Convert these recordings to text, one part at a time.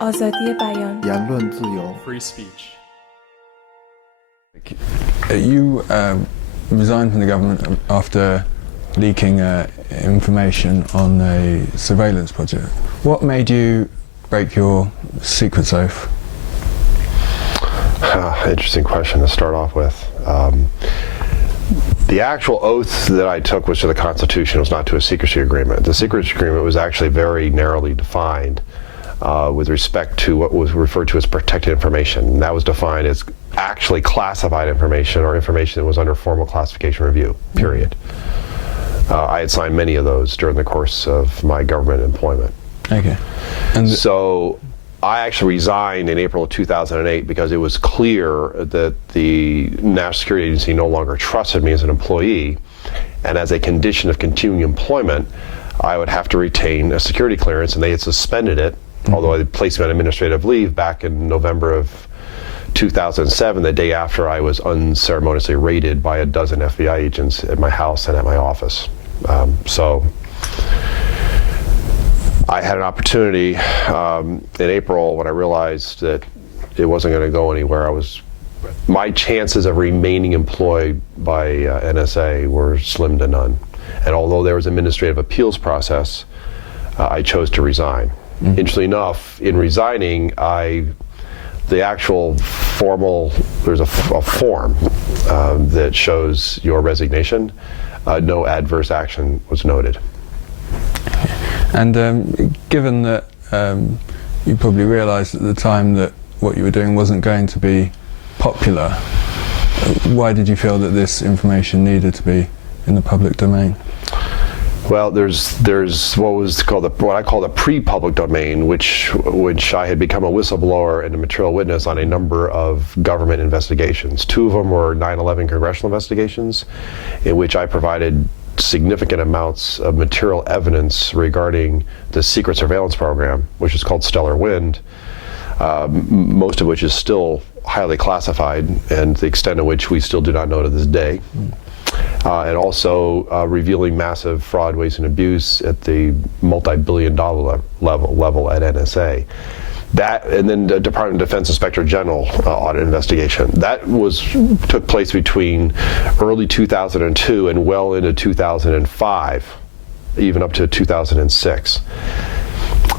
آزادی بیان言论自由 free speech. You resigned from the government after leaking information on a surveillance project. What made you break your secrets oath? Interesting question to start off with. The actual oath that I took was to the Constitution, was not to a secrecy agreement. The secrecy agreement was actually very narrowly defined with respect to what was referred to as protected information. And that was defined as actually classified information or information that was under formal classification review, period. I had signed many of those during the course of my government employment. Okay. And so I actually resigned in April of 2008 because it was clear that the National Security Agency no longer trusted me as an employee, and as a condition of continuing employment, I would have to retain a security clearance, and they had suspended it, although I placed me on administrative leave back in November of 2007, the day after I was unceremoniously raided by a dozen FBI agents at my house and at my office. So I had an opportunity in April when I realized that it wasn't going to go anywhere. My chances of remaining employed by NSA were slim to none. And although there was an administrative appeals process, I chose to resign. Interestingly enough, in resigning, the actual formal, there's a form that shows your resignation. No adverse action was noted. And given that you probably realized at the time that what you were doing wasn't going to be popular, why did you feel that this information needed to be in the public domain? Well, there's what I call the pre-public domain, which I had become a whistleblower and a material witness on a number of government investigations. Two of them were 9/11 congressional investigations, in which I provided significant amounts of material evidence regarding the secret surveillance program, which is called Stella Wind, most of which is still highly classified, and the extent of which we still do not know to this day. And also revealing massive fraud, waste, and abuse at the multi-billion-dollar level at NSA. That, and then the Department of Defense Inspector General audit investigation. That took place between early 2002 and well into 2005, even up to 2006.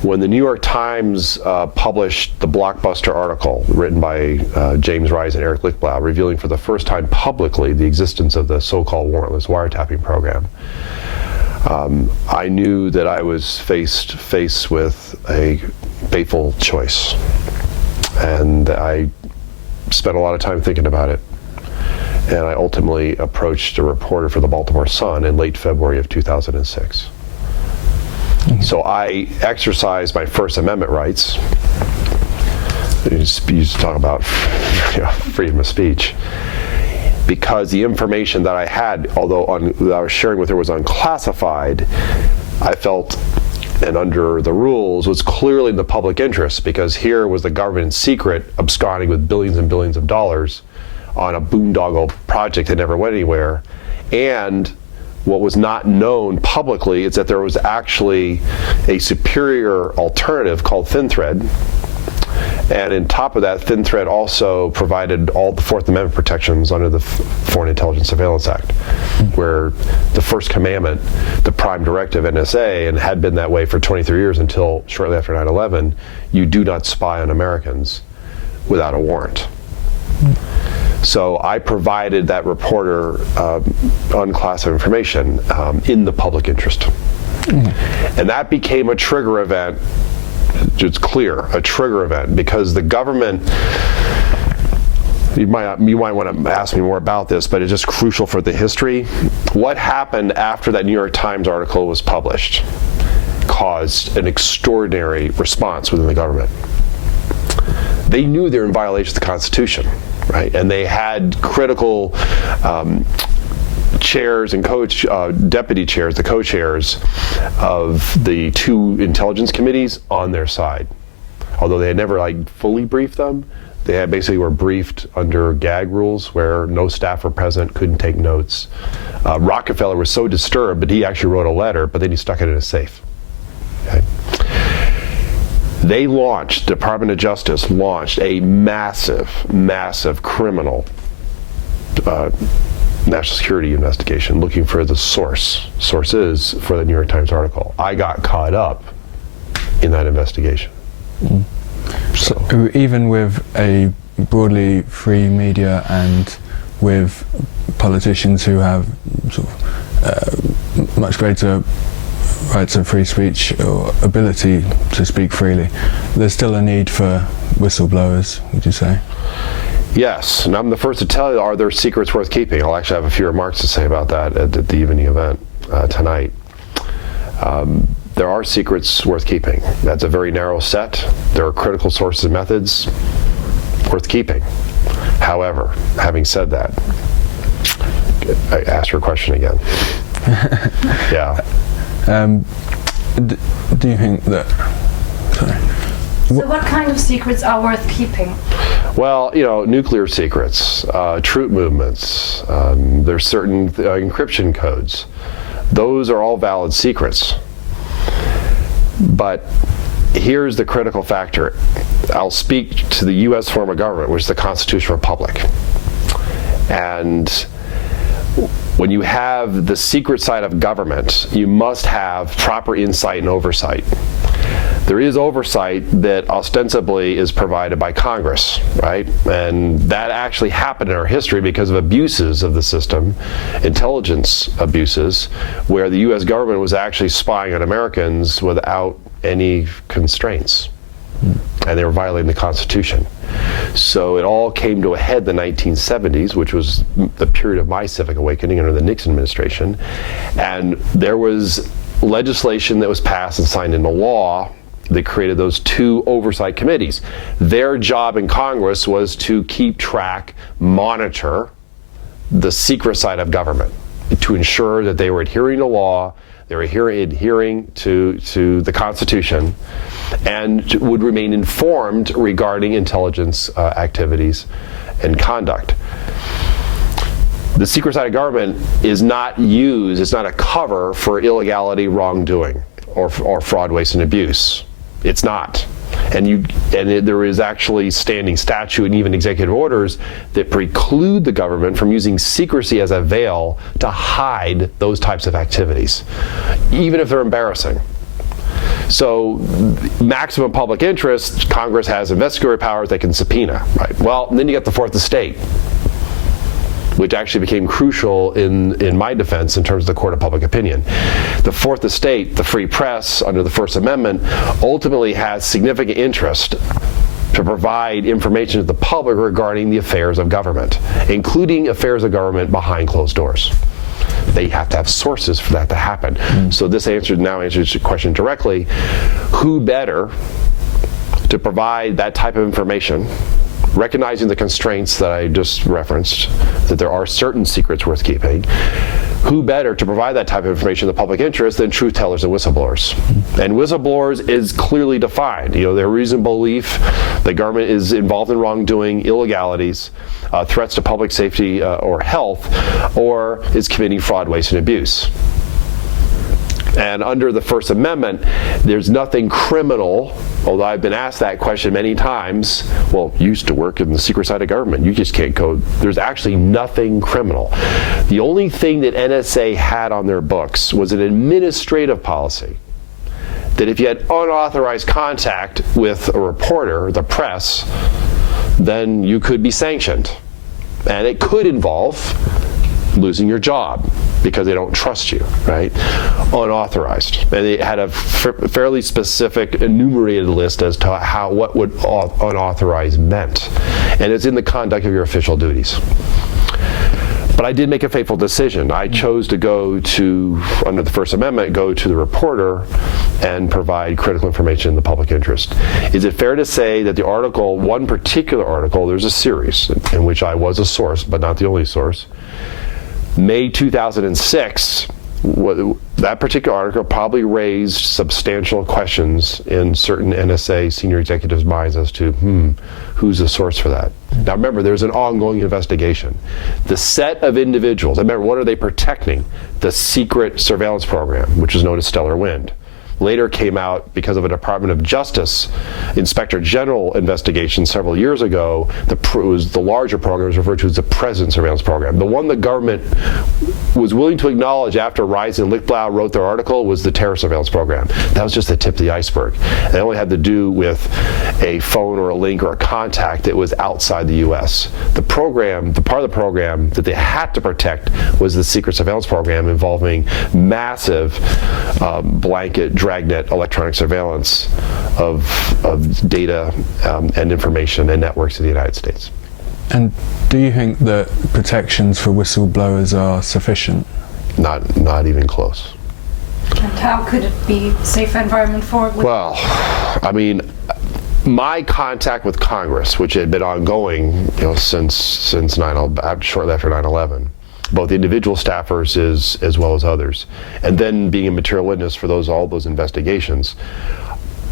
When the New York Times published the blockbuster article written by James Rice and Eric Lichtblau, revealing for the first time publicly the existence of the so-called warrantless wiretapping program, I knew that I was faced with a fateful choice, and I spent a lot of time thinking about it. And I ultimately approached a reporter for the Baltimore Sun in late February of 2006. So I exercised my First Amendment rights. You used to talk about freedom of speech, because the information that I had, although that I was sharing with her, was unclassified. I felt, and under the rules, was clearly in the public interest, because here was the government in secret absconding with billions and billions of dollars on a boondoggle project that never went anywhere. And what was not known publicly is that there was actually a superior alternative called ThinThread. And on top of that, ThinThread also provided all the Fourth Amendment protections under the Foreign Intelligence Surveillance Act, where the first commandment, the prime directive NSA, and had been that way for 23 years until shortly after 9/11, you do not spy on Americans without a warrant. So I provided that reporter unclassified information in the public interest. And that became a trigger event. It's clear, a trigger event, because the government, you might want to ask me more about this, but it's just crucial for the history. What happened after that New York Times article was published caused an extraordinary response within the government. They knew they were in violation of the Constitution, right? And they had critical chairs and deputy chairs, the co-chairs of the two intelligence committees on their side. Although they had never fully briefed them, they had basically were briefed under gag rules where no staff were present, couldn't take notes. Rockefeller was so disturbed that he actually wrote a letter, but then he stuck it in a safe. Okay. They launched, Department of Justice launched a massive criminal national security investigation looking for the sources for the New York Times article. I got caught up in that investigation. So even with a broadly free media and with politicians who have sort of, much greater rights of free speech or ability to speak freely, there's still a need for whistleblowers, would you say? Yes, and I'm the first to tell you, are there secrets worth keeping? I'll actually have a few remarks to say about that at the evening event tonight. There are secrets worth keeping. That's a very narrow set. There are critical sources and methods worth keeping. However, having said that, I asked your question again. Yeah. Do you think that... Sorry. So what kind of secrets are worth keeping? Well, you know, nuclear secrets, troop movements, there's certain encryption codes. Those are all valid secrets. But here's the critical factor. I'll speak to the U.S. form of government, which is the constitutional republic. And when you have the secret side of government, you must have proper insight and oversight. There is oversight that ostensibly is provided by Congress, right? And that actually happened in our history because of abuses of the system, intelligence abuses, where the U.S. government was actually spying on Americans without any constraints. And they were violating the Constitution. So it all came to a head in the 1970s, which was the period of my civic awakening under the Nixon administration. And there was legislation that was passed and signed into law that created those two oversight committees. Their job in Congress was to keep track, monitor the secret side of government, to ensure that they were adhering to law, they were adhering to the Constitution, and would remain informed regarding intelligence activities and conduct. The secret side of government is not used, it's not a cover for illegality, wrongdoing, or fraud, waste, and abuse. It's not. There is actually standing statute and even executive orders that preclude the government from using secrecy as a veil to hide those types of activities, even if they're embarrassing. So, maximum public interest, Congress has investigatory powers they can subpoena, right? Well, then you get the fourth estate, which actually became crucial in my defense in terms of the court of public opinion. The fourth estate, the free press under the First Amendment, ultimately has significant interest to provide information to the public regarding the affairs of government, including affairs of government behind closed doors. They have to have sources for that to happen. So this now answers your question directly. Who better to provide that type of information, recognizing the constraints that I just referenced, that there are certain secrets worth keeping, who better to provide that type of information in the public interest than truth tellers and whistleblowers? And whistleblowers is clearly defined. You know, their reasonable belief the government is involved in wrongdoing, illegalities, threats to public safety or health, or is committing fraud, waste, and abuse. And under the First Amendment, there's nothing criminal, although I've been asked that question many times. Well, you used to work in the secret side of government. You just can't go. There's actually nothing criminal. The only thing that NSA had on their books was an administrative policy that if you had unauthorized contact with a reporter, the press, then you could be sanctioned. And it could involve losing your job because they don't trust you, right? Unauthorized. And they had a fairly specific enumerated list as to what would unauthorized meant. And it's in the conduct of your official duties. But I did make a fateful decision. I chose to go to, under the First Amendment, go to the reporter and provide critical information in the public interest. Is it fair to say that the article, one particular article, there's a series in which I was a source, but not the only source, May 2006, that particular article probably raised substantial questions in certain NSA senior executives' minds as to, who's the source for that? Now remember, there's an ongoing investigation. The set of individuals, remember, what are they protecting? The secret surveillance program, which is known as Stella Wind. later came out because of a Department of Justice Inspector General investigation several years ago. The larger program was referred to as the President Surveillance Program. The one the government was willing to acknowledge after Rise and Lichtblau wrote their article was the Terror Surveillance Program. That was just the tip of the iceberg. It only had to do with a phone or a link or a contact that was outside the U.S. The part of the program that they had to protect was the Secret Surveillance Program involving massive blanket dragnet electronic surveillance of data and information and networks in the United States. And do you think that protections for whistleblowers are sufficient? Not even close. And how could it be a safe environment for? Well, I mean, my contact with Congress, which had been ongoing, since shortly after 9/11, both individual staffers as well as others, and then being a material witness for all those investigations.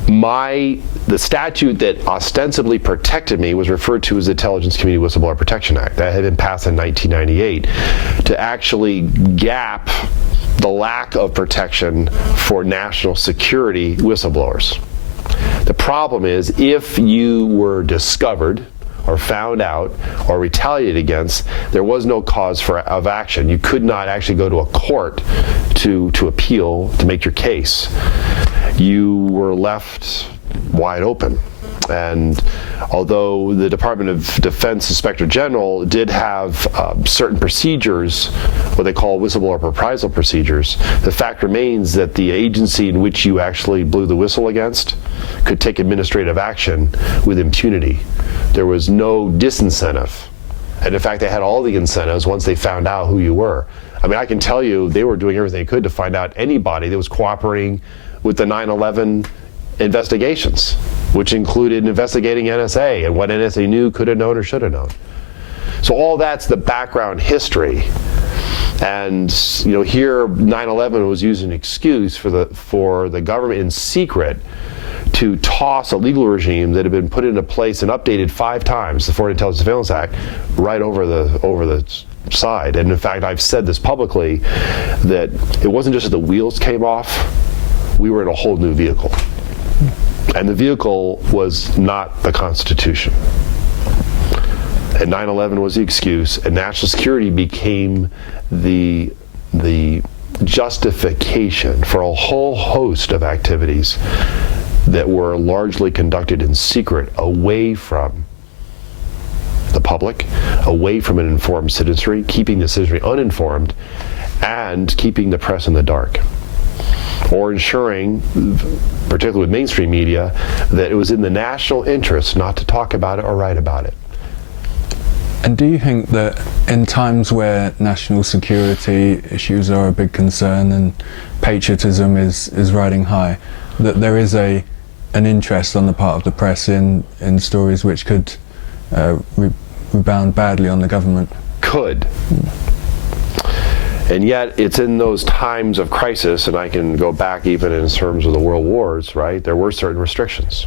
The statute that ostensibly protected me was referred to as the Intelligence Community Whistleblower Protection Act. That had been passed in 1998 to actually gap the lack of protection for national security whistleblowers. The problem is, if you were discovered or found out or retaliated against, there was no cause of action. You could not actually go to a court to appeal, to make your case. You were left wide open. And although the Department of Defense Inspector General did have certain procedures, what they call whistleblower reprisal procedures, the fact remains that the agency in which you actually blew the whistle against could take administrative action with impunity. There was no disincentive. And in fact, they had all the incentives once they found out who you were. I mean, I can tell you they were doing everything they could to find out anybody that was cooperating with the 9/11 investigations, which included investigating NSA and what NSA knew, could have known, or should have known. So all that's the background history. And here 9/11 was used as an excuse for the government in secret to toss a legal regime that had been put into place and updated 5 times, the Foreign Intelligence Surveillance Act, right over the side. And in fact, I've said this publicly, that it wasn't just that the wheels came off, we were in a whole new vehicle. And the vehicle was not the Constitution. And 9/11 was the excuse, and national security became the justification for a whole host of activities that were largely conducted in secret, away from the public, away from an informed citizenry, keeping the citizenry uninformed, and keeping the press in the dark. Or ensuring, particularly with mainstream media, that it was in the national interest not to talk about it or write about it. And do you think that in times where national security issues are a big concern and patriotism is riding high, that there is an interest on the part of the press in stories which could rebound badly on the government? Could. And yet, it's in those times of crisis, and I can go back even in terms of the world wars, right? There were certain restrictions.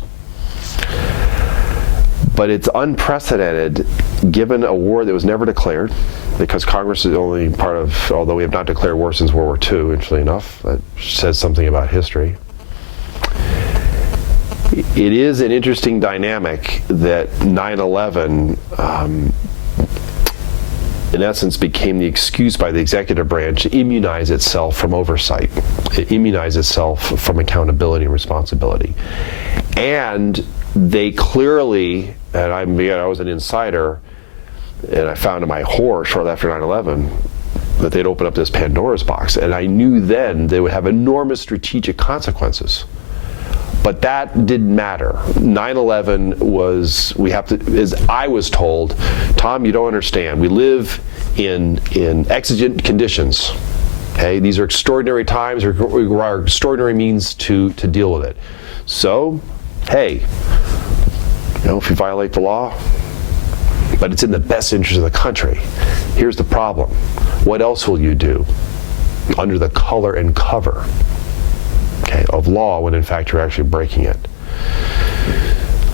But it's unprecedented, given a war that was never declared, because Congress is only part of, although we have not declared war since World War II, interestingly enough, that says something about history. It is an interesting dynamic that 9/11 in essence became the excuse by the executive branch to immunize itself from oversight, immunize itself from accountability and responsibility. And they clearly, and I was an insider, and I found to my horror shortly after 9/11 that they'd open up this Pandora's box, and I knew then they would have enormous strategic consequences. But that didn't matter. 9/11 was, as I was told, Tom, you don't understand. We live in exigent conditions. Okay, these are extraordinary times, require extraordinary means to deal with it. So, hey, if you violate the law, but it's in the best interest of the country. Here's the problem. What else will you do under the color and cover of law when in fact you're actually breaking it?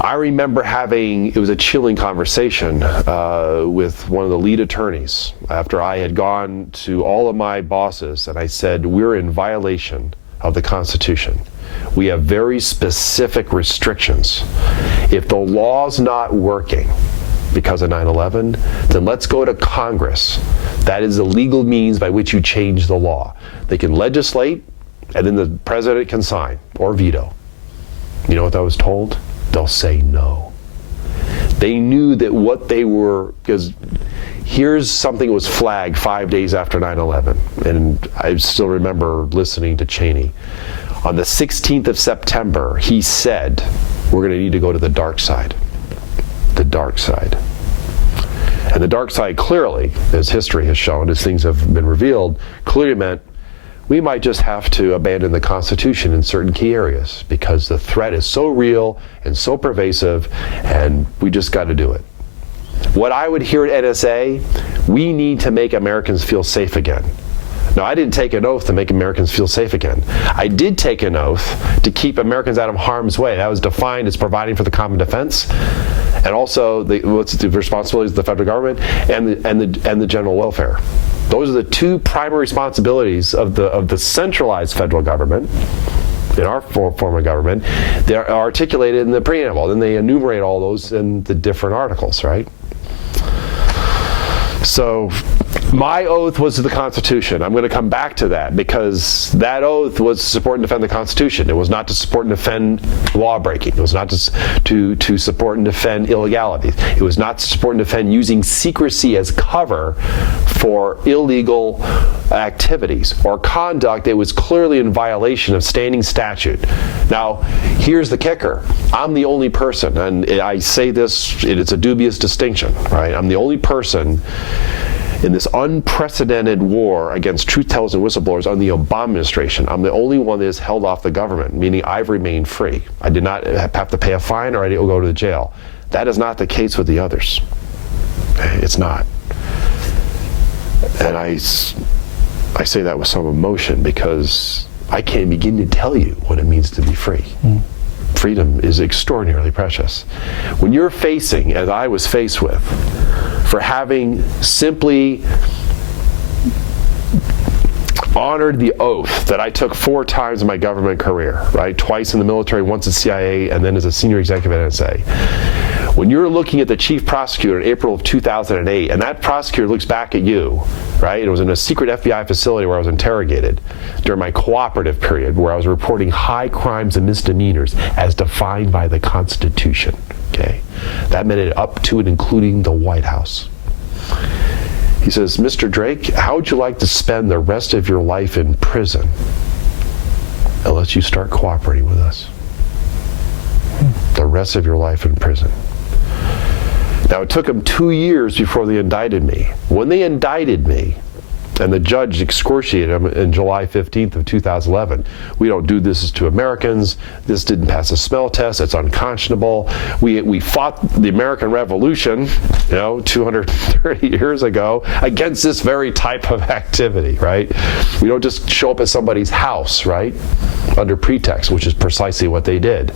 I remember it was a chilling conversation with one of the lead attorneys after I had gone to all of my bosses and I said, we're in violation of the Constitution. we have very specific restrictions. If the law's not working because of 9/11, then let's go to Congress. That is the legal means by which you change the law. They can legislate, and then the president can sign or veto. You know what I was told? They'll say no. They knew that what they were, because here's something that was flagged 5 days after 9/11, and I still remember listening to Cheney. On the 16th of September, he said, we're going to need to go to the dark side. The dark side. And the dark side clearly, as history has shown, as things have been revealed, clearly meant we might just have to abandon the Constitution in certain key areas because the threat is so real and so pervasive, and we just got to do it. What I would hear at NSA, we need to make Americans feel safe again. Now, I didn't take an oath to make Americans feel safe again. I did take an oath to keep Americans out of harm's way. That was defined as providing for the common defense, and also what's the responsibilities of the federal government and the general welfare. Those are the two primary responsibilities of the centralized federal government. In our form of government, they're articulated in the preamble. Then they enumerate all those in the different articles, right? So my oath was to the Constitution. I'm going to come back to that because that oath was to support and defend the Constitution. It was not to support and defend law breaking. It was not to support and defend illegality. It was not to support and defend using secrecy as cover for illegal activities or conduct that was clearly in violation of standing statute. Now, here's the kicker. I'm the only person, and I say this, it's a dubious distinction, right? I'm the only person in this unprecedented war against truth tellers and whistleblowers under the Obama administration. I'm the only one that has held off the government, meaning I've remained free. I did not have to pay a fine or I didn't go to the jail. That is not the case with the others. It's not. And I say that with some emotion because I can't begin to tell you what it means to be free. Freedom is extraordinarily precious. When you're facing, as I was faced with, for having simply honored the oath that I took 4 times in my government career, right? Twice in the military, once at CIA, and then as a senior executive at NSA. When you're looking at the chief prosecutor in April of 2008, and that prosecutor looks back at you, right? It was in a secret FBI facility where I was interrogated during my cooperative period, where I was reporting high crimes and misdemeanors as defined by the Constitution, okay? That meant it up to and including the White House. He says, Mr. Drake, how would you like to spend the rest of your life in prison unless you start cooperating with us? The rest of your life in prison. Now, it took them 2 years before they indicted me. When they indicted me, and the judge excoriated him in July 15th of 2011. We don't do this to Americans. This didn't pass a smell test. It's unconscionable. We fought the American Revolution, 230 years ago against this very type of activity, right? We don't just show up at somebody's house, right, under pretext, which is precisely what they did.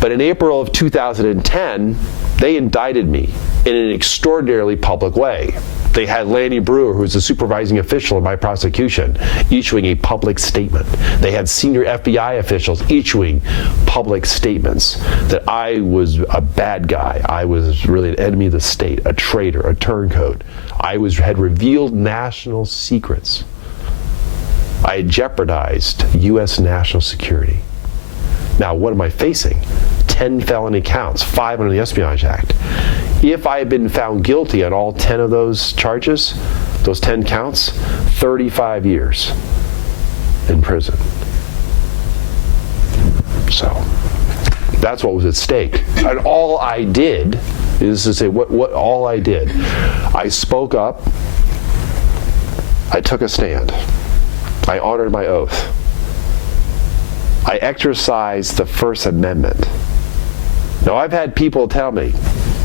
But in April of 2010, they indicted me in an extraordinarily public way. They had Lanny Brewer, who was the supervising official in my prosecution, issuing a public statement. They had senior FBI officials issuing public statements that I was a bad guy. I was really an enemy of the state, a traitor, a turncoat. I had revealed national secrets. I had jeopardized U.S. national security. Now, what am I facing? 10 felony counts, 5 under the Espionage Act. If I had been found guilty on all 10 of those charges, those 10 counts, 35 years in prison. So that's what was at stake. And all I did is to say what all I did. I spoke up. I took a stand. I honored my oath. I exercised the First Amendment. Now, I've had people tell me,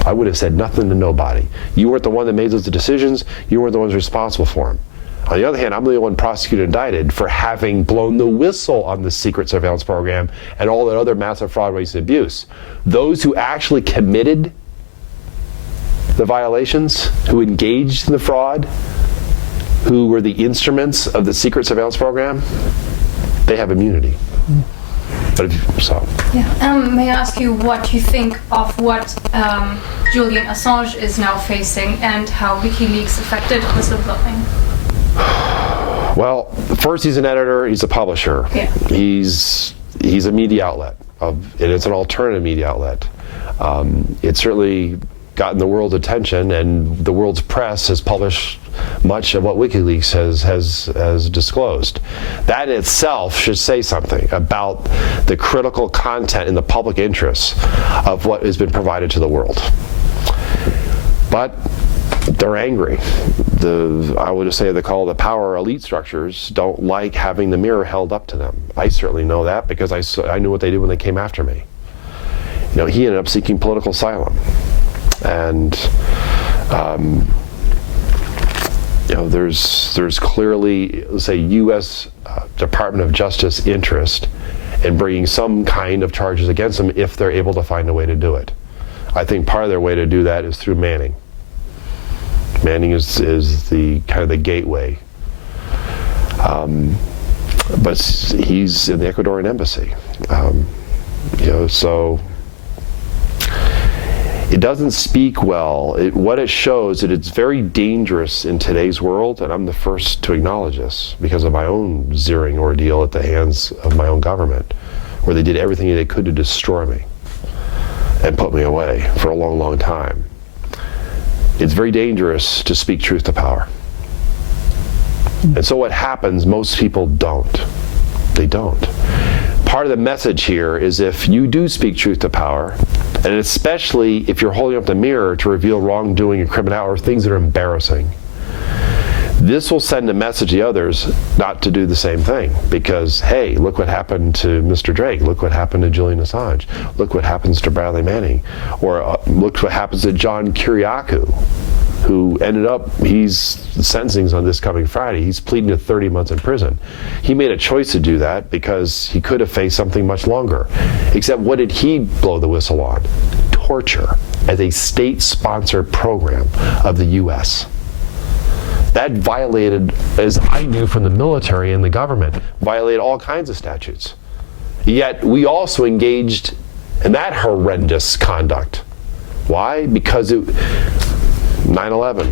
I would have said nothing to nobody. You weren't the one that made those decisions. You weren't the ones responsible for them. On the other hand, I'm the one prosecuted and indicted for having blown the whistle on the secret surveillance program and all that other massive fraud, waste, and abuse. Those who actually committed the violations, who engaged in the fraud, who were the instruments of the secret surveillance program, they have immunity. But so. Yeah. May I ask you what you think of what Julian Assange is now facing and how WikiLeaks affected whistleblowing? Well, first he's an editor, he's a publisher. Yeah. He's a media outlet, and it's an alternative media outlet. It certainly gotten the world's attention, and the world's press has published much of what WikiLeaks has disclosed. That in itself should say something about the critical content in the public interest of what has been provided to the world. But they're angry. I would say they call the power elite structures don't like having the mirror held up to them. I certainly know that because I knew what they did when they came after me. You know, he ended up seeking political asylum. And you know, there's clearly, let's say, U.S. Department of Justice interest in bringing some kind of charges against them if they're able to find a way to do it. I think part of their way to do that is through Manning. Manning is the kind of the gateway. But he's in the Ecuadorian embassy. You know, so it doesn't speak well. What it shows that it's very dangerous in today's world, and I'm the first to acknowledge this because of my own zeroing ordeal at the hands of my own government, where they did everything they could to destroy me and put me away for a long, long time. It's very dangerous to speak truth to power. And so what happens, most people don't. They don't. Part of the message here is if you do speak truth to power, and especially if you're holding up the mirror to reveal wrongdoing and criminality or things that are embarrassing, this will send a message to others not to do the same thing. Because, hey, look what happened to Mr. Drake. Look what happened to Julian Assange. Look what happens to Bradley Manning. Or look what happens to John Kiriakou, who ended up, he's sentencing on this coming Friday. He's pleading to 30 months in prison. He made a choice to do that because he could have faced something much longer. Except what did he blow the whistle on? Torture as a state-sponsored program of the U.S. That violated, as I knew from the military and the government, violated all kinds of statutes. Yet we also engaged in that horrendous conduct. Why? Because 9/11,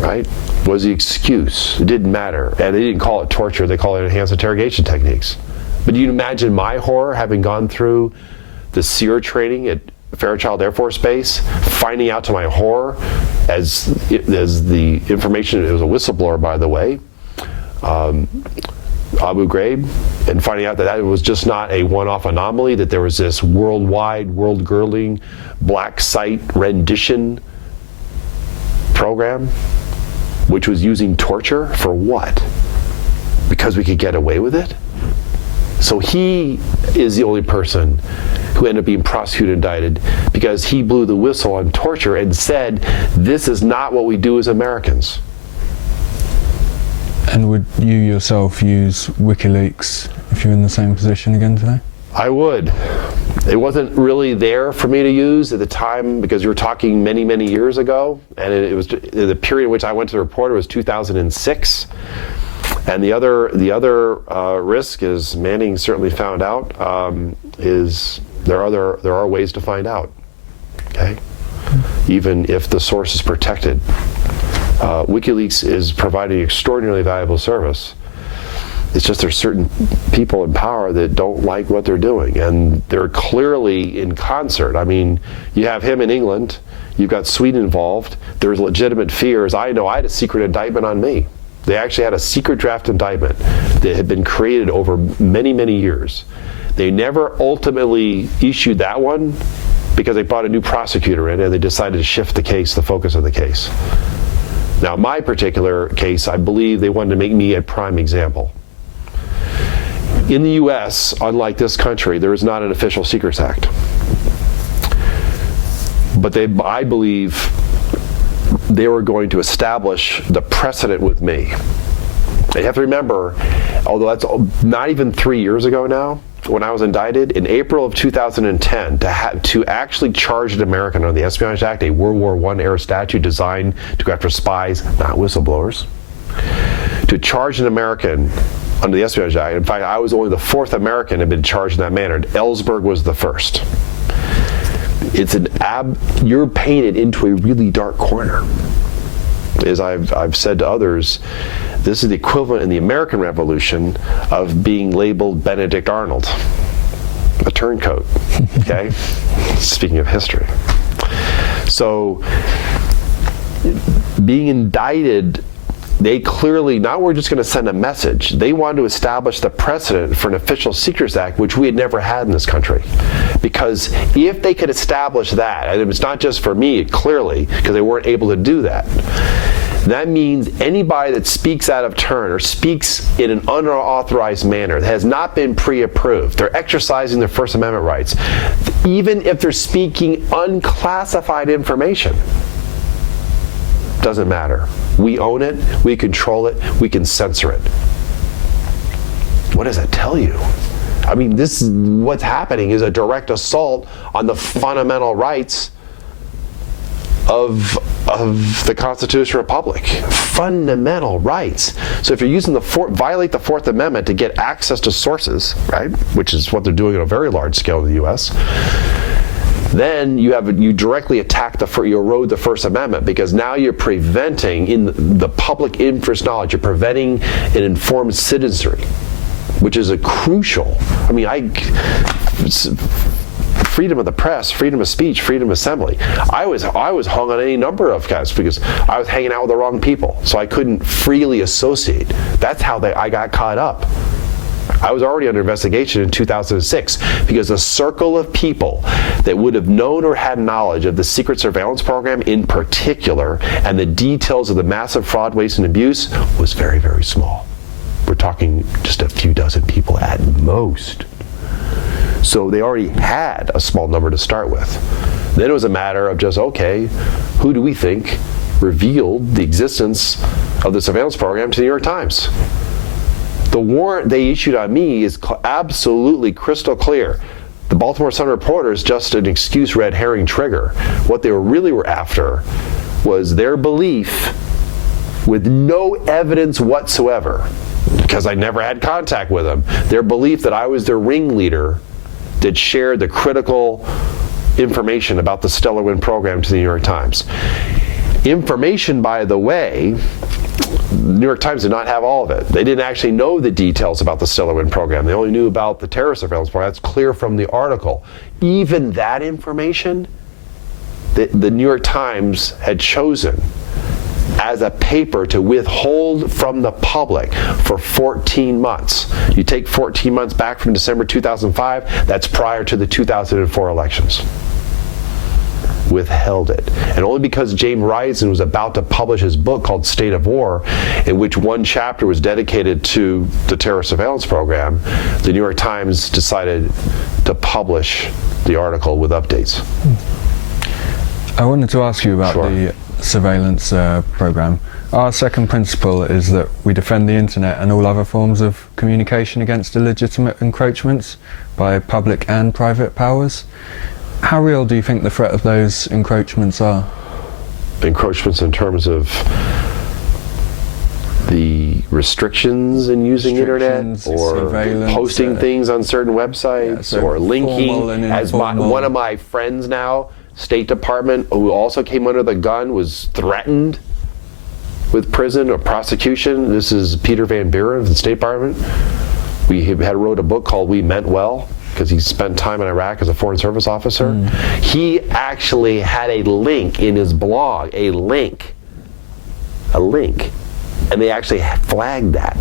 right, was the excuse. It didn't matter. And they didn't call it torture, they call it enhanced interrogation techniques. But you can imagine my horror having gone through the SEER training at Fairchild Air Force Base, finding out to my horror, as the information, it was a whistleblower, by the way, Abu Ghraib, and finding out that was just not a one-off anomaly, that there was this worldwide, world-girdling black site rendition program, which was using torture for what? Because we could get away with it? So he is the only person who ended up being prosecuted and indicted because he blew the whistle on torture and said, this is not what we do as Americans. And would you yourself use WikiLeaks if you were in the same position again today? I would. It wasn't really there for me to use at the time because you were talking many, many years ago, and it was the period in which I went to the reporter was 2006. And the other risk, is Manning certainly found out, is there are ways to find out. Okay, even if the source is protected. WikiLeaks is providing extraordinarily valuable service. It's just there's certain people in power that don't like what they're doing, and they're clearly in concert. I mean, you have him in England, you've got Sweden involved. There's legitimate fears. I know I had a secret indictment on me. They actually had a secret draft indictment that had been created over many, many years. They never ultimately issued that one because they brought a new prosecutor in and they decided to shift the case, the focus of the case. Now, my particular case, I believe they wanted to make me a prime example. In the U.S., unlike this country, there is not an official Secrets Act. But I believe they were going to establish the precedent with me. You have to remember, although that's not even 3 years ago now, when I was indicted, in April of 2010, to actually charge an American under the Espionage Act, a World War I era statute designed to go after spies, not whistleblowers, to charge an American under the Espionage Act. In fact, I was only the 4th American to have been charged in that manner. Ellsberg was the first. It's you're painted into a really dark corner. As I've said to others, this is the equivalent in the American Revolution of being labeled Benedict Arnold, a turncoat, okay? Speaking of history. So, being indicted, they clearly, not we're just going to send a message, they wanted to establish the precedent for an Official Secrets Act, which we had never had in this country. Because if they could establish that, and it's not just for me, clearly, because they weren't able to do that, that means anybody that speaks out of turn or speaks in an unauthorized manner that has not been pre-approved, they're exercising their First Amendment rights, even if they're speaking unclassified information. Doesn't matter. We own it, we control it, we can censor it. What does that tell you? I mean, this is what's happening is a direct assault on the fundamental rights of the Constitutional Republic. Fundamental rights. So if you're using violate the 4th Amendment to get access to sources, right, which is what they're doing on a very large scale in the U.S., then you directly attack you erode the First Amendment, because now you're preventing, in the public interest knowledge, you're preventing an informed citizenry, which is a crucial. I mean, freedom of the press, freedom of speech, freedom of assembly. I was hung on any number of guys because I was hanging out with the wrong people, so I couldn't freely associate. That's how I got caught up. I was already under investigation in 2006 because the circle of people that would have known or had knowledge of the secret surveillance program in particular and the details of the massive fraud, waste, and abuse was very, very small. We're talking just a few dozen people at most. So they already had a small number to start with. Then it was a matter of just, okay, who do we think revealed the existence of the surveillance program to the New York Times? The warrant they issued on me is absolutely crystal clear. The Baltimore Sun reporter is just an excuse red herring trigger. What they really were after was their belief, with no evidence whatsoever, because I never had contact with them, their belief that I was their ringleader that shared the critical information about the Stella Wind program to the New York Times. Information, by the way, the New York Times did not have all of it. They didn't actually know the details about the Stella Wind program. They only knew about the terror surveillance program. That's clear from the article. Even that information, the New York Times had chosen as a paper to withhold from the public for 14 months. You take 14 months back from December 2005, that's prior to the 2004 elections. Withheld it. And only because James Risen was about to publish his book called State of War, in which one chapter was dedicated to the terror surveillance program, the New York Times decided to publish the article with updates. I wanted to ask you about Sure. the surveillance program. Our second principle is that we defend the internet and all other forms of communication against illegitimate encroachments by public and private powers. How real do you think the threat of those encroachments are? Encroachments in terms of the restrictions in using internet, or posting things on certain websites, or linking, as one of my friends now, State Department, who also came under the gun, was threatened with prison or prosecution. This is Peter Van Buren of the State Department. He wrote a book called We Meant Well, because he spent time in Iraq as a Foreign Service officer. He actually had a link in his blog, a link, and they actually flagged that.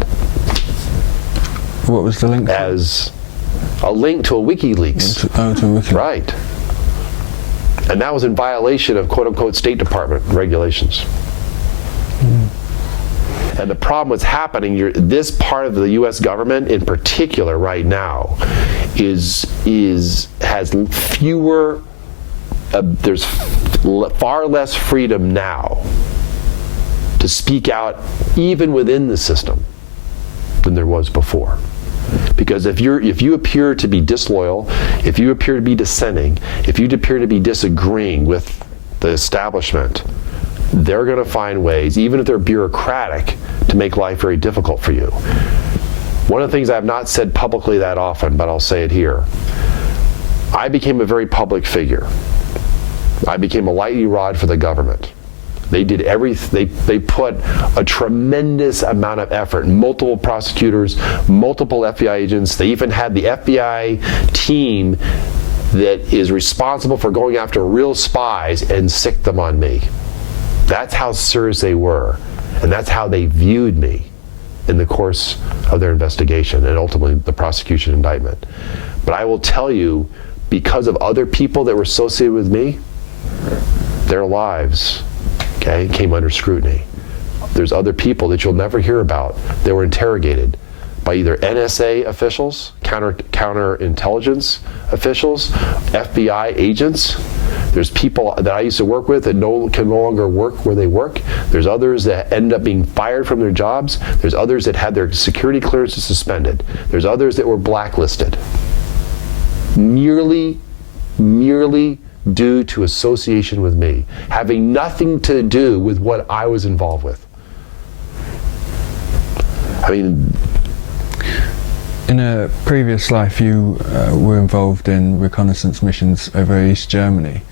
What was the link? As a link to a WikiLeaks. To Wiki. Right. And that was in violation of quote-unquote State Department regulations. And the problem that's happening, this part of the U.S. government in particular right now has fewer, there's far less freedom now to speak out even within the system than there was before. Because if you appear to be disloyal, if you appear to be dissenting, if you appear to be disagreeing with the establishment, they're going to find ways, even if they're bureaucratic, to make life very difficult for you. One of the things I have not said publicly that often, but I'll say it here. I became a very public figure. I became a lightning rod for the government. They did everything. They put a tremendous amount of effort. Multiple prosecutors, multiple FBI agents. They even had the FBI team that is responsible for going after real spies and sick them on me. That's how serious they were, and that's how they viewed me in the course of their investigation and ultimately the prosecution indictment. But I will tell you, because of other people that were associated with me, their lives, okay, came under scrutiny. There's other people that you'll never hear about that were interrogated by either NSA officials, counterintelligence officials, FBI agents. There's people that I used to work with that can no longer work where they work. There's others that end up being fired from their jobs. There's others that had their security clearances suspended. There's others that were blacklisted. Merely due to association with me, having nothing to do with what I was involved with. I mean, in a previous life, you were involved in reconnaissance missions over East Germany.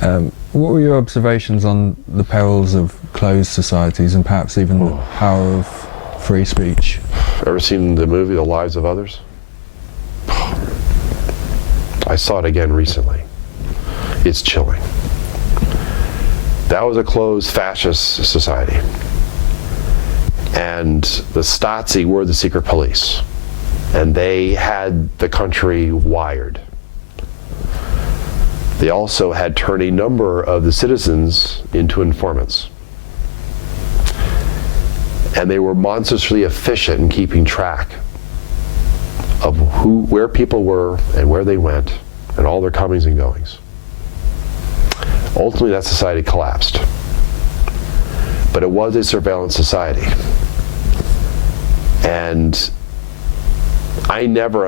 What were your observations on the perils of closed societies and perhaps even the power of free speech? Ever seen the movie The Lives of Others? I saw it again recently. It's chilling. That was a closed fascist society. And the Stasi were the secret police. And they had the country wired. They also had turned a number of the citizens into informants. And they were monstrously efficient in keeping track of where people were and where they went and all their comings and goings. Ultimately, that society collapsed. But it was a surveillance society. And I just never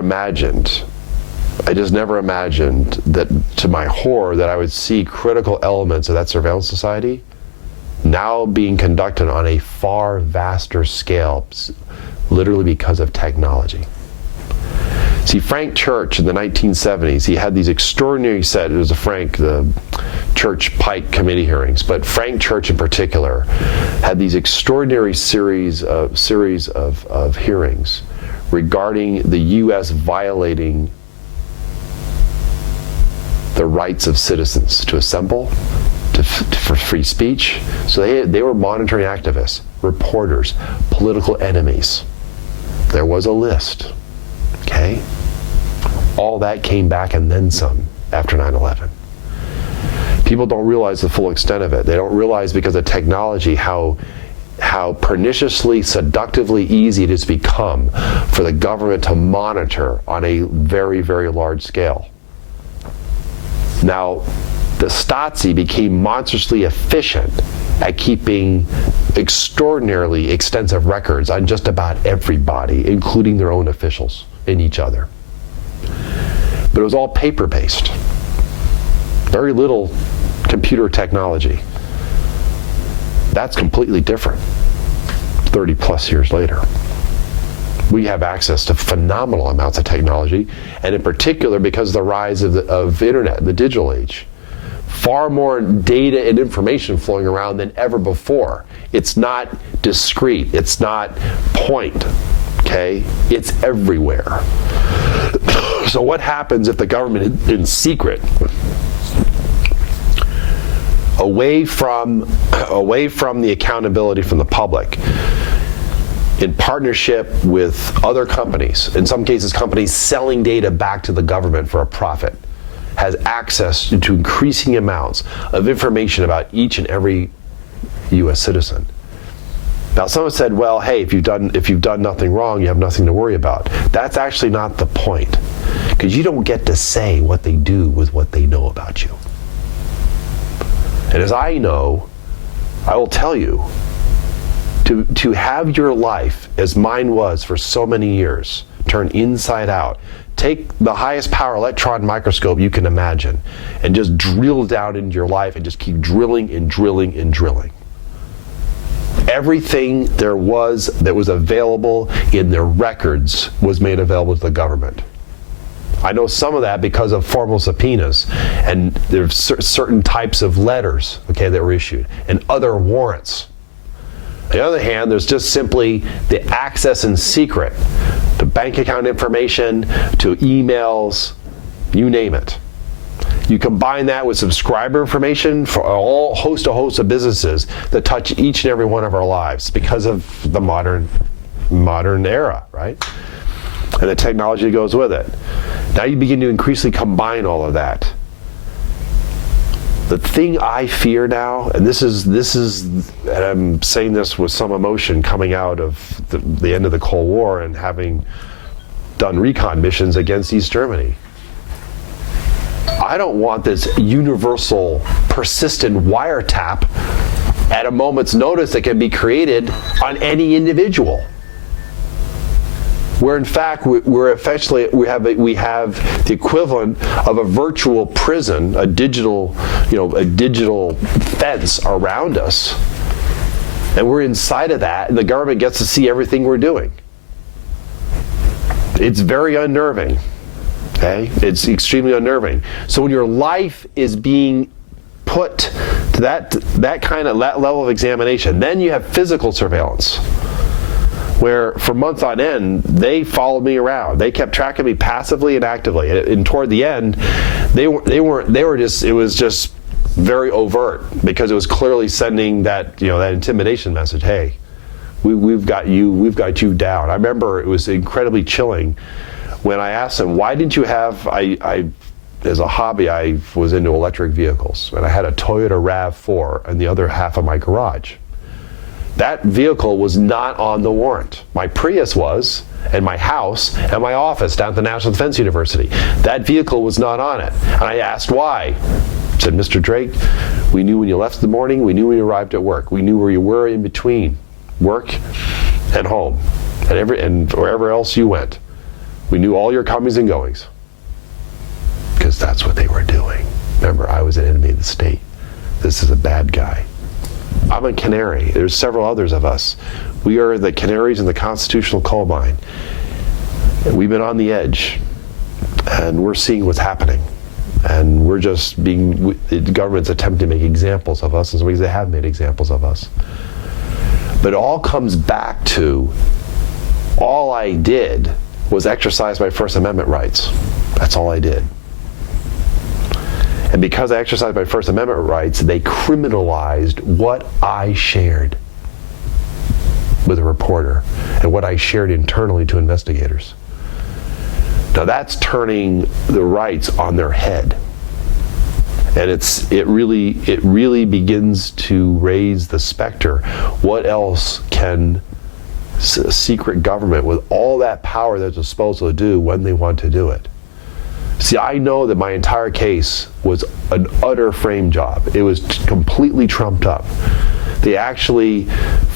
imagined that, to my horror, that I would see critical elements of that surveillance society now being conducted on a far vaster scale, literally because of technology. See, Frank Church in the 1970s, he had these extraordinary it was the Church Pike committee hearings, but Frank Church in particular had these extraordinary series of hearings regarding the U.S. violating the rights of citizens to assemble, for free speech. So they were monitoring activists, reporters, political enemies. There was a list, okay? All that came back and then some after 9/11. People don't realize the full extent of it. They don't realize, because of technology, how perniciously, seductively easy it has become for the government to monitor on a very, very large scale. Now, the Stasi became monstrously efficient at keeping extraordinarily extensive records on just about everybody, including their own officials and each other. But it was all paper-based. Very little computer technology. That's completely different 30 plus years later. We have access to phenomenal amounts of technology, and in particular because of the rise of internet, the digital age. Far more data and information flowing around than ever before. It's not discrete, it's not point, okay? It's everywhere. So what happens if the government in secret, away from the accountability from the public, in partnership with other companies, in some cases companies selling data back to the government for a profit, has access to increasing amounts of information about each and every U.S. citizen? Now, someone said, well, hey, if you've done nothing wrong, you have nothing to worry about. That's actually not the point, because you don't get to say what they do with what they know about you. And as I know, I will tell you, to have your life, as mine was for so many years, turn inside out, take the highest power electron microscope you can imagine, and just drill down into your life and just keep drilling and drilling and drilling. Everything there was that was available in their records was made available to the government. I know some of that because of formal subpoenas, and there's certain types of letters, okay, that were issued, and other warrants. On the other hand, there's just simply the access in secret to bank account information, to emails, you name it. You combine that with subscriber information for a host of businesses that touch each and every one of our lives because of the modern era, right? And the technology that goes with it. Now you begin to increasingly combine all of that. The thing I fear now, and this is, and I'm saying this with some emotion coming out of the end of the Cold War and having done recon missions against East Germany. I don't want this universal, persistent wiretap at a moment's notice that can be created on any individual. Where in fact we have the equivalent of a virtual prison, a digital fence around us, and we're inside of that, and the government gets to see everything we're doing. It's very unnerving. Okay, it's extremely unnerving. So when your life is being put to that level of examination, then you have physical surveillance, where for months on end they followed me around. They kept track of me passively and actively. And toward the end, it was just very overt, because it was clearly sending that intimidation message. Hey, we've got you down. I remember it was incredibly chilling when I asked them, why didn't you have, as a hobby, I was into electric vehicles, and I had a Toyota RAV4 in the other half of my garage. That vehicle was not on the warrant. My Prius was, and my house, and my office down at the National Defense University. That vehicle was not on it. And I asked why. I said, Mr. Drake, we knew when you left in the morning, we knew when you arrived at work. We knew where you were in between work and home, and wherever else you went. We knew all your comings and goings, because that's what they were doing. Remember, I was an enemy of the state. This is a bad guy. I'm a canary. There's several others of us. We are the canaries in the constitutional coal mine. And we've been on the edge, and we're seeing what's happening. And we're just the government's attempting to make examples of us, in some ways they have made examples of us. But it all comes back to, all I did was exercise my First Amendment rights. That's all I did. And because I exercised my First Amendment rights, they criminalized what I shared with a reporter and what I shared internally to investigators. Now that's turning the rights on their head. And it really begins to raise the specter. What else can a secret government with all that power at their disposal to do when they want to do it? See, I know that my entire case was an utter frame job. It was completely trumped up. They actually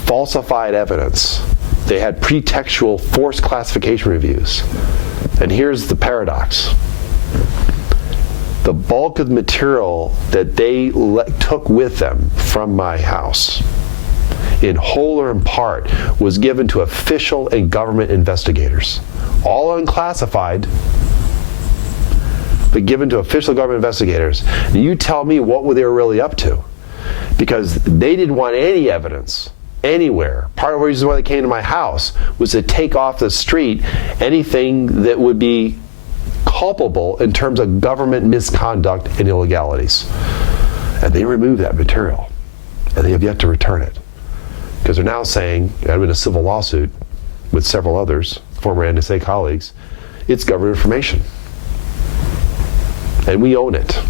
falsified evidence. They had pretextual forced classification reviews. And here's the paradox. The bulk of the material that they took with them from my house, in whole or in part, was given to official and government investigators. All unclassified, but given to official government investigators. And you tell me what they were really up to. Because they didn't want any evidence anywhere. Part of the reason why they came to my house was to take off the street anything that would be culpable in terms of government misconduct and illegalities. And they removed that material. And they have yet to return it. Because they're now saying, I'm in a civil lawsuit with several others, former NSA colleagues, it's government information. And we own it.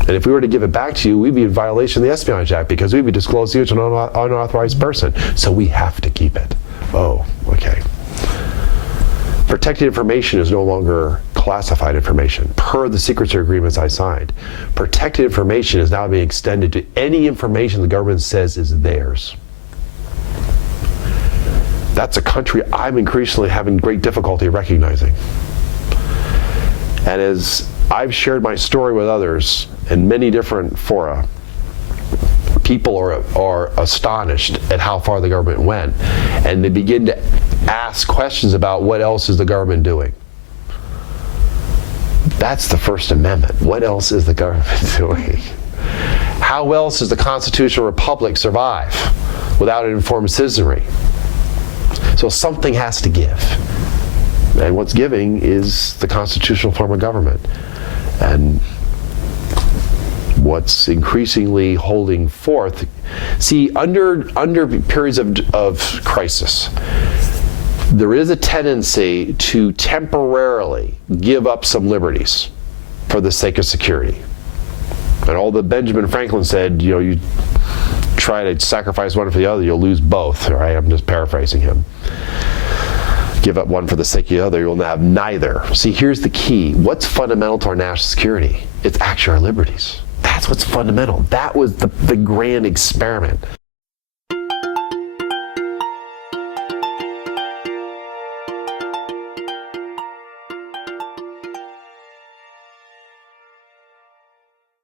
And if we were to give it back to you, we'd be in violation of the Espionage Act, because we'd be disclosing it to an unauthorized person. So we have to keep it. Oh, okay. Protected information is no longer classified information, per the secrecy agreements I signed. Protected information is now being extended to any information the government says is theirs. That's a country I'm increasingly having great difficulty recognizing. And as I've shared my story with others in many different fora, people are astonished at how far the government went, and they begin to ask questions about what else is the government doing. That's the First Amendment. What else is the government doing? How else does the constitutional republic survive without an informed citizenry? So something has to give. And what's giving is the constitutional form of government. And what's increasingly holding forth, see, under periods of crisis, there is a tendency to temporarily give up some liberties for the sake of security. And all that Benjamin Franklin said, you know, you try to sacrifice one for the other, you'll lose both, right? I'm just paraphrasing him. Give up one for the sake of the other, you'll have neither. See, here's the key. What's fundamental to our national security? It's actually our liberties. That's what's fundamental. That was the grand experiment.